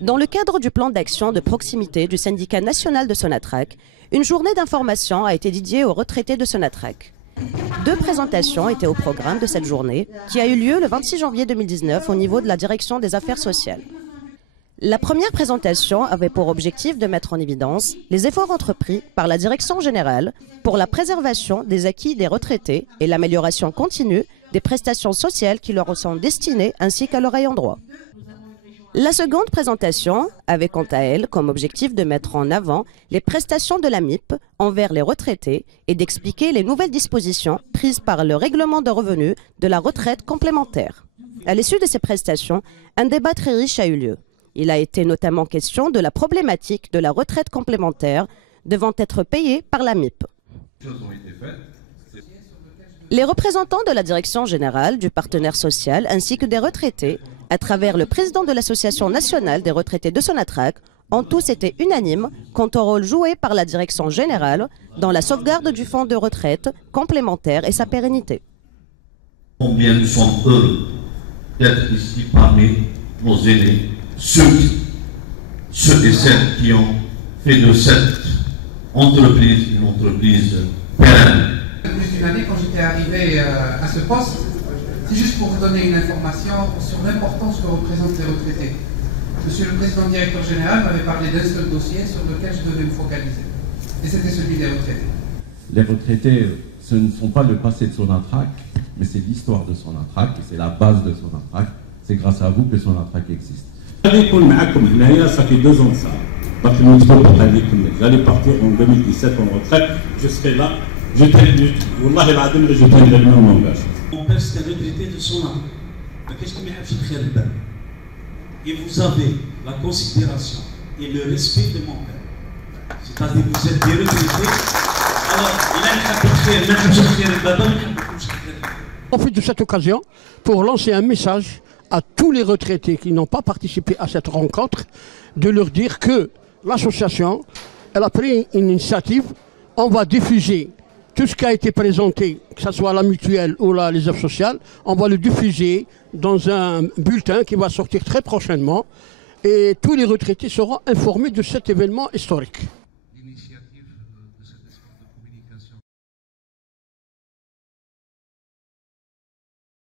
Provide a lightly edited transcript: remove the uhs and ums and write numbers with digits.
Dans le cadre du plan d'action de proximité du syndicat national de Sonatrach, une journée d'information a été dédiée aux retraités de Sonatrach. 2 présentations étaient au programme de cette journée, qui a eu lieu le 26 janvier 2019 au niveau de la direction des affaires sociales. La première présentation avait pour objectif de mettre en évidence les efforts entrepris par la direction générale pour la préservation des acquis des retraités et l'amélioration continue des prestations sociales qui leur sont destinées ainsi qu'à leur ayant droit. La seconde présentation avait quant à elle comme objectif de mettre en avant les prestations de la MIP envers les retraités et d'expliquer les nouvelles dispositions prises par le règlement de revenus de la retraite complémentaire. À l'issue de ces prestations, un débat très riche a eu lieu. Il a été notamment question de la problématique de la retraite complémentaire devant être payée par la MIP. Les représentants de la direction générale, du partenaire social ainsi que des retraités, à travers le président de l'Association nationale des retraités de Sonatrach, ont tous été unanimes quant au rôle joué par la direction générale dans la sauvegarde du fonds de retraite complémentaire et sa pérennité. Combien nous sommes heureux d'être ici parmi nos aînés, ceux et celles qui ont fait de cette entreprise une entreprise pérenne. Plus d'une année, quand j'étais arrivé à ce poste, c'est juste pour vous donner une information sur l'importance que représentent les retraités. Monsieur le Président Directeur Général m'avait parlé d'un seul dossier sur lequel je devais me focaliser. Et c'était celui des retraités. Les retraités, ce ne sont pas le passé de Sonatrach, mais c'est l'histoire de Sonatrach, et c'est la base de Sonatrach. C'est grâce à vous que Sonatrach existe. Ça fait 2 ans de ça. J'allais partir en 2017 en retraite, je serai là. Je tiendrai le même langage. Mon père c'était un retraité de son âme. Et vous avez la considération et le respect de mon père. C'est-à-dire que vous êtes des retraités. Alors, on profite de cette occasion pour lancer un message à tous les retraités qui n'ont pas participé à cette rencontre, de leur dire que l'association, elle a pris une initiative. On va diffuser tout ce qui a été présenté, que ce soit la mutuelle ou les œuvres sociales, on va le diffuser dans un bulletin qui va sortir très prochainement et tous les retraités seront informés de cet événement historique.